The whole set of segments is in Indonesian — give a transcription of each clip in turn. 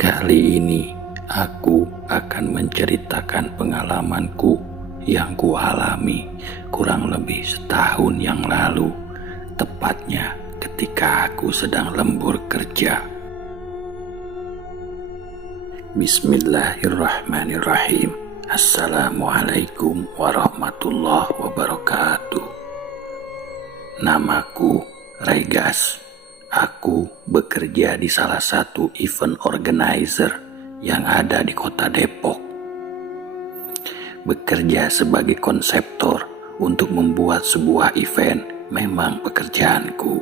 Kali ini aku akan menceritakan pengalamanku yang kualami kurang lebih setahun yang lalu, tepatnya ketika aku sedang lembur kerja. Bismillahirrahmanirrahim. Assalamualaikum warahmatullahi wabarakatuh. Namaku Regas. Aku bekerja di salah satu event organizer yang ada di kota Depok. Bekerja sebagai konseptor untuk membuat sebuah event memang pekerjaanku.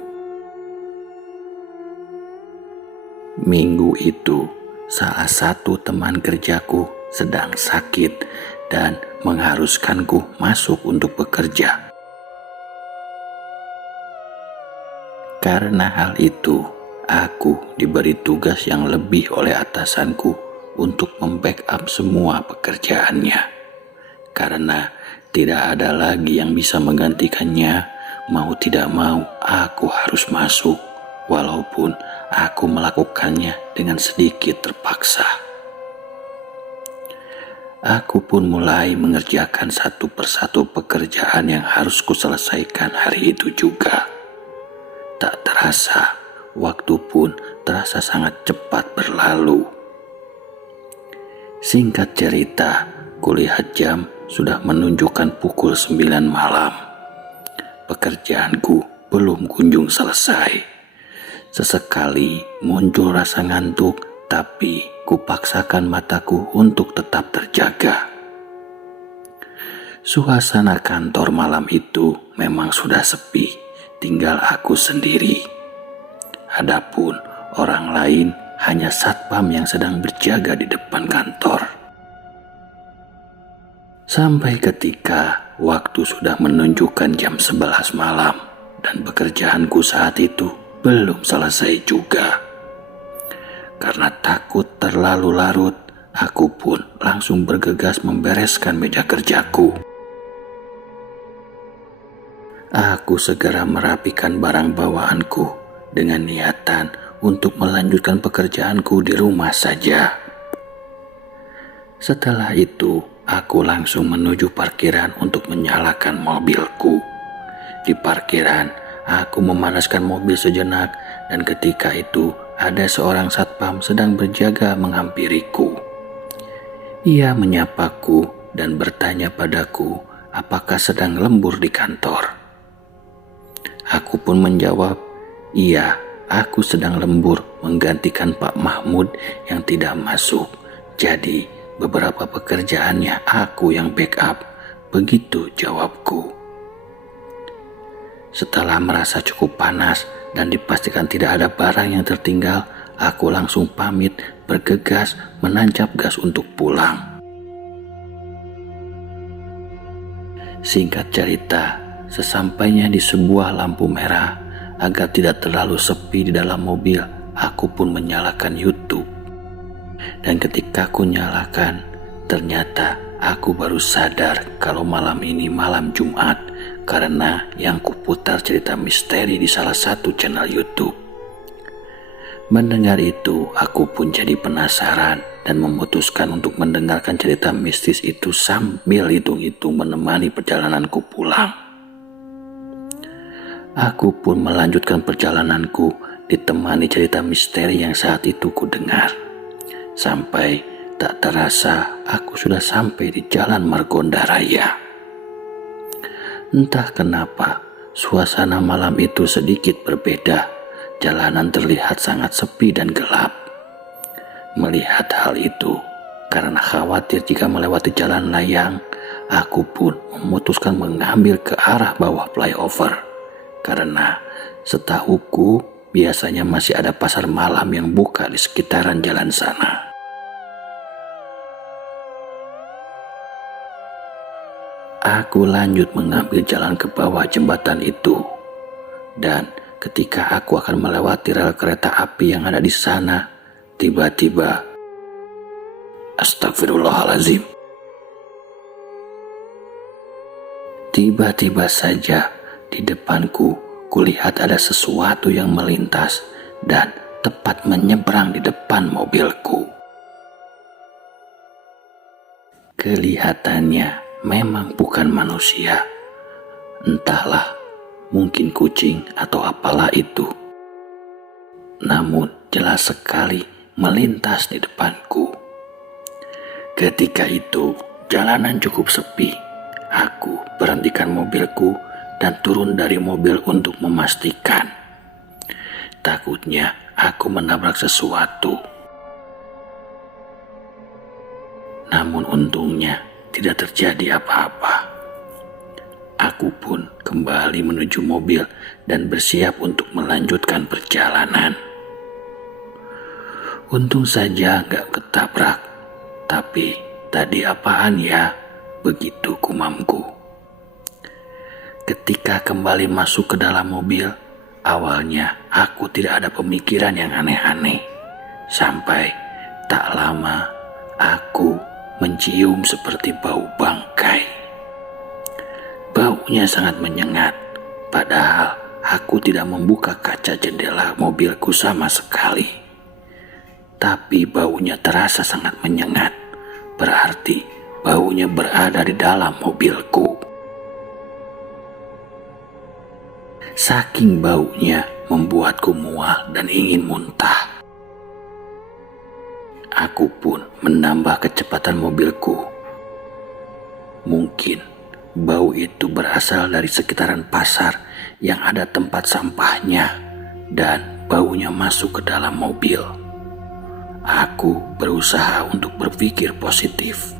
Minggu itu, salah satu teman kerjaku sedang sakit dan mengharuskanku masuk untuk bekerja. Karena hal itu, aku diberi tugas yang lebih oleh atasanku untuk membackup semua pekerjaannya. Karena tidak ada lagi yang bisa menggantikannya, mau tidak mau aku harus masuk, walaupun aku melakukannya dengan sedikit terpaksa. Aku pun mulai mengerjakan satu persatu pekerjaan yang harus kuselesaikan hari itu juga. Tak terasa, waktu pun terasa sangat cepat berlalu. Singkat cerita, kulihat jam sudah menunjukkan pukul 9 malam. Pekerjaanku belum kunjung selesai. Sesekali muncul rasa ngantuk, tapi kupaksakan mataku untuk tetap terjaga. Suasana kantor malam itu memang sudah sepi. Tinggal aku sendiri. Adapun orang lain hanya satpam yang sedang berjaga di depan kantor. Sampai ketika waktu sudah menunjukkan jam 11 malam dan pekerjaanku saat itu belum selesai juga. Karena takut terlalu larut, aku pun langsung bergegas membereskan meja kerjaku. Aku segera merapikan barang bawaanku dengan niatan untuk melanjutkan pekerjaanku di rumah saja. Setelah itu, aku langsung menuju parkiran untuk menyalakan mobilku. Di parkiran, aku memanaskan mobil sejenak dan ketika itu ada seorang satpam sedang berjaga menghampiriku. Ia menyapaku dan bertanya padaku apakah sedang lembur di kantor. Aku pun menjawab, iya, aku sedang lembur menggantikan Pak Mahmud yang tidak masuk. Jadi beberapa pekerjaannya aku yang backup. Begitu jawabku. Setelah merasa cukup panas dan dipastikan tidak ada barang yang tertinggal, aku langsung pamit bergegas menancap gas untuk pulang. Singkat cerita, sesampainya di sebuah lampu merah, agar tidak terlalu sepi di dalam mobil, aku pun menyalakan YouTube. Dan ketika aku nyalakan, ternyata aku baru sadar kalau malam ini malam Jumat, karena yang kuputar cerita misteri di salah satu channel YouTube. Mendengar itu, aku pun jadi penasaran dan memutuskan untuk mendengarkan cerita mistis itu sambil hitung-hitung menemani perjalananku pulang. Aku pun melanjutkan perjalananku ditemani cerita misteri yang saat itu ku dengar. Sampai tak terasa aku sudah sampai di Jalan Margonda Raya. Entah kenapa suasana malam itu sedikit berbeda. Jalanan terlihat sangat sepi dan gelap. Melihat hal itu, karena khawatir jika melewati jalan layang, aku pun memutuskan mengambil ke arah bawah flyover. Karena setahuku biasanya masih ada pasar malam yang buka di sekitaran jalan sana. Aku lanjut mengambil jalan ke bawah jembatan itu. Dan ketika aku akan melewati rel kereta api yang ada di sana, tiba-tiba, astagfirullahalazim. Tiba-tiba saja di depanku, kulihat ada sesuatu yang melintas dan tepat menyeberang di depan mobilku. Kelihatannya memang bukan manusia. Entahlah, mungkin kucing atau apalah itu. Namun jelas sekali melintas di depanku. Ketika itu jalanan cukup sepi. Aku berhentikan mobilku dan turun dari mobil untuk memastikan. Takutnya aku menabrak sesuatu. Namun untungnya tidak terjadi apa-apa. Aku pun kembali menuju mobil dan bersiap untuk melanjutkan perjalanan. Untung saja gak ketabrak. Tapi tadi apaan ya? Begitu gumamku. Ketika kembali masuk ke dalam mobil, awalnya aku tidak ada pemikiran yang aneh-aneh. Sampai tak lama aku mencium seperti bau bangkai. Baunya sangat menyengat, padahal aku tidak membuka kaca jendela mobilku sama sekali. Tapi baunya terasa sangat menyengat, berarti baunya berada di dalam mobilku. Saking baunya membuatku mual dan ingin muntah. Aku pun menambah kecepatan mobilku. Mungkin bau itu berasal dari sekitaran pasar yang ada tempat sampahnya dan baunya masuk ke dalam mobil. Aku berusaha untuk berpikir positif.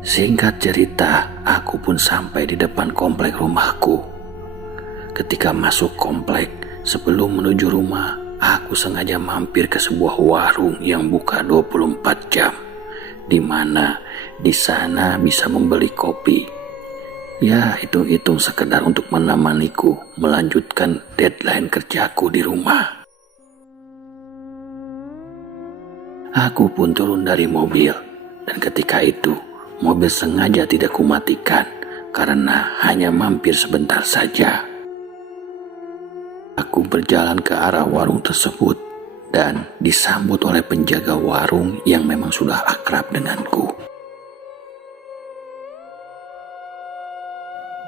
Singkat cerita, aku pun sampai di depan komplek rumahku. Ketika masuk komplek, sebelum menuju rumah, aku sengaja mampir ke sebuah warung yang buka 24 jam, di mana di sana bisa membeli kopi. Ya, hitung-hitung sekedar untuk menemaniku melanjutkan deadline kerjaku di rumah. Aku pun turun dari mobil, dan ketika itu mobil sengaja tidak kumatikan karena hanya mampir sebentar saja. Aku berjalan ke arah warung tersebut dan disambut oleh penjaga warung yang memang sudah akrab denganku.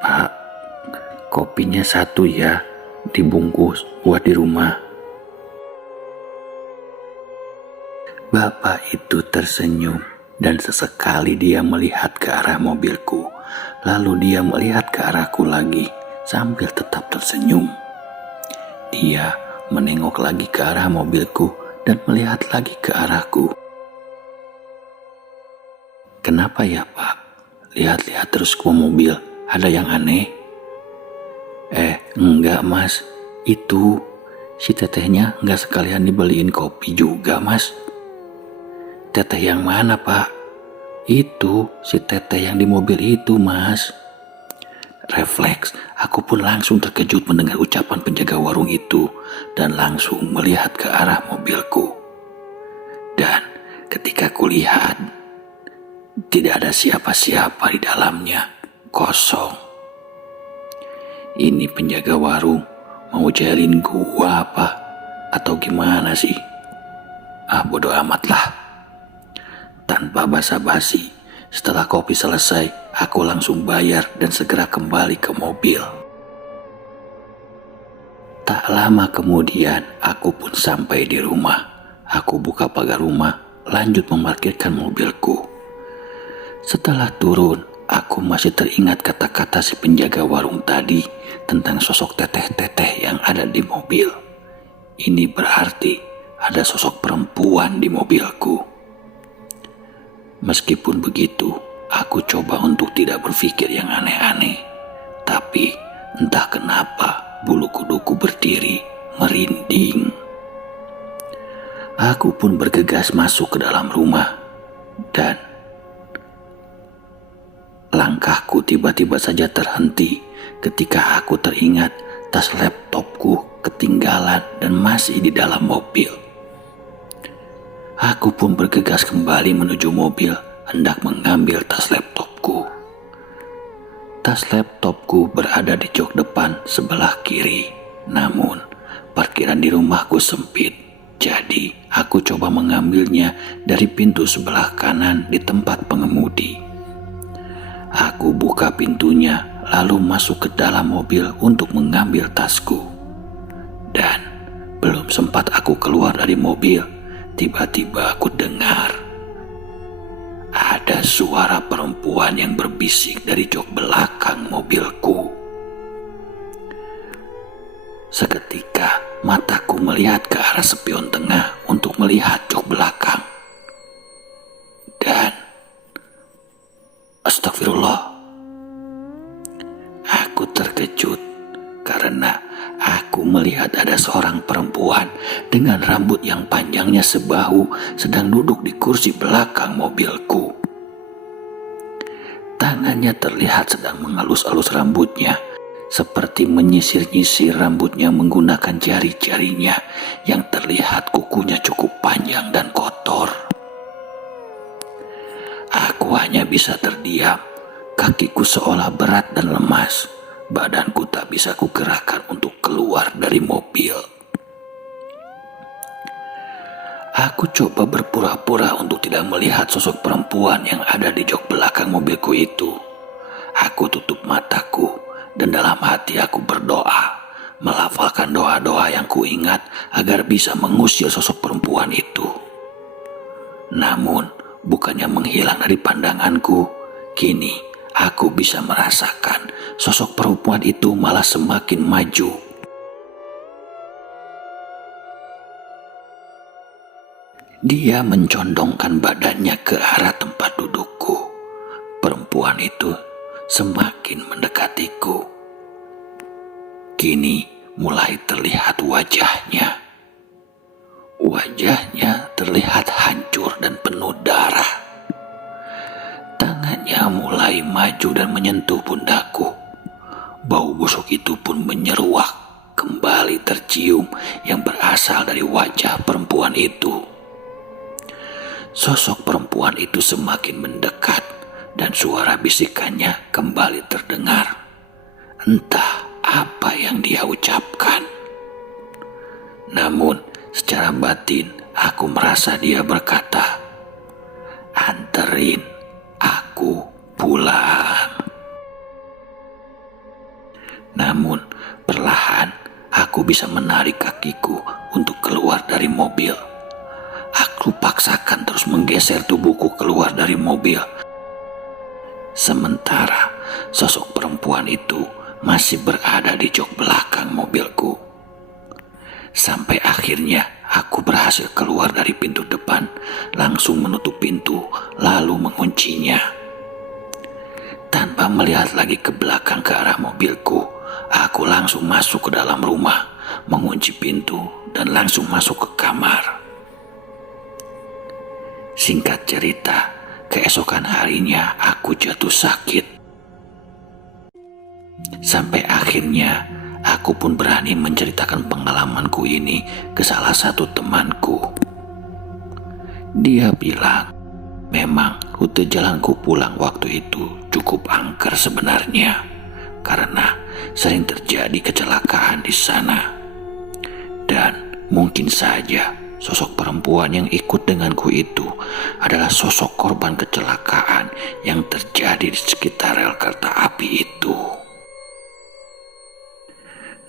"Pak, kopinya 1 ya, dibungkus buat di rumah." Bapak itu tersenyum dan sesekali dia melihat ke arah mobilku, lalu dia melihat ke arahku lagi sambil tetap tersenyum. Dia menengok lagi ke arah mobilku dan melihat lagi ke arahku. "Kenapa ya, Pak? Lihat-lihat terus ke mobil, ada yang aneh?" Enggak Mas, itu si tetehnya enggak sekalian dibeliin kopi juga Mas." "Teteh yang mana, Pak?" "Itu si teteh yang di mobil itu Mas." Refleks, aku pun langsung terkejut mendengar ucapan penjaga warung itu dan langsung melihat ke arah mobilku. Dan ketika kulihat, tidak ada siapa-siapa di dalamnya, kosong. Ini penjaga warung mau jailin gua apa? Atau gimana sih? Bodo amat lah. Tanpa basa-basi, setelah kopi selesai, aku langsung bayar dan segera kembali ke mobil. Tak lama kemudian, aku pun sampai di rumah. Aku buka pagar rumah, lanjut memarkirkan mobilku. Setelah turun, aku masih teringat kata-kata si penjaga warung tadi tentang sosok teteh-teteh yang ada di mobil. Ini berarti ada sosok perempuan di mobilku. Meskipun begitu, aku coba untuk tidak berpikir yang aneh-aneh. Tapi entah kenapa bulu kuduku berdiri merinding. Aku pun bergegas masuk ke dalam rumah dan langkahku tiba-tiba saja terhenti ketika aku teringat tas laptopku ketinggalan dan masih di dalam mobil. Aku pun bergegas kembali menuju mobil, hendak mengambil tas laptopku. Tas laptopku berada di jok depan sebelah kiri, namun parkiran di rumahku sempit. Jadi aku coba mengambilnya dari pintu sebelah kanan di tempat pengemudi. Aku buka pintunya lalu masuk ke dalam mobil untuk mengambil tasku. Dan belum sempat aku keluar dari mobil, tiba-tiba aku dengar ada suara perempuan yang berbisik dari jok belakang mobilku. Seketika mataku melihat ke arah spion tengah untuk melihat jok belakang. Dan astagfirullah, aku terkejut karena aku melihat ada seorang perempuan dengan rambut yang panjangnya sebahu sedang duduk di kursi belakang mobilku. Tangannya terlihat sedang mengelus-elus rambutnya, seperti menyisir-nyisir rambutnya menggunakan jari-jarinya yang terlihat kukunya cukup panjang dan kotor. Aku hanya bisa terdiam, kakiku seolah berat dan lemas, badanku tak bisa kugerakkan untuk keluar dari mobil. Aku coba berpura-pura untuk tidak melihat sosok perempuan yang ada di jok belakang mobilku itu. Aku tutup mataku dan dalam hati aku berdoa, melafalkan doa-doa yang kuingat agar bisa mengusir sosok perempuan itu. Namun, bukannya menghilang dari pandanganku, kini aku bisa merasakan sosok perempuan itu malah semakin maju. Dia mencondongkan badannya ke arah tempat dudukku. Perempuan itu semakin mendekatiku. Kini mulai terlihat wajahnya. Wajahnya terlihat hancur dan penuh darah. Tangannya mulai maju dan menyentuh pundakku. Bau busuk itu pun menyeruak kembali tercium yang berasal dari wajah perempuan itu. Sosok perempuan itu semakin mendekat dan suara bisikannya kembali terdengar. Entah apa yang dia ucapkan. Namun secara batin aku merasa dia berkata, "Anterin aku pulang." Namun perlahan aku bisa menarik kakiku untuk keluar dari mobil. Aku paksakan terus menggeser tubuhku keluar dari mobil. Sementara sosok perempuan itu masih berada di jok belakang mobilku. Sampai akhirnya aku berhasil keluar dari pintu depan, langsung menutup pintu lalu menguncinya. Tanpa melihat lagi ke belakang ke arah mobilku, aku langsung masuk ke dalam rumah, mengunci pintu dan langsung masuk ke kamar. Singkat cerita, keesokan harinya aku jatuh sakit. Sampai akhirnya aku pun berani menceritakan pengalamanku ini ke salah satu temanku. Dia bilang, memang rute jalanku pulang waktu itu cukup angker sebenarnya, karena sering terjadi kecelakaan di sana. Dan mungkin saja sosok perempuan yang ikut denganku itu adalah sosok korban kecelakaan yang terjadi di sekitar rel kereta api itu.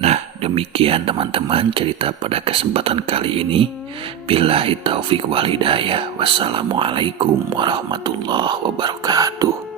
Nah, demikian teman-teman cerita pada kesempatan kali ini. Billahi taufik wal hidayah. Wassalamualaikum warahmatullahi wabarakatuh.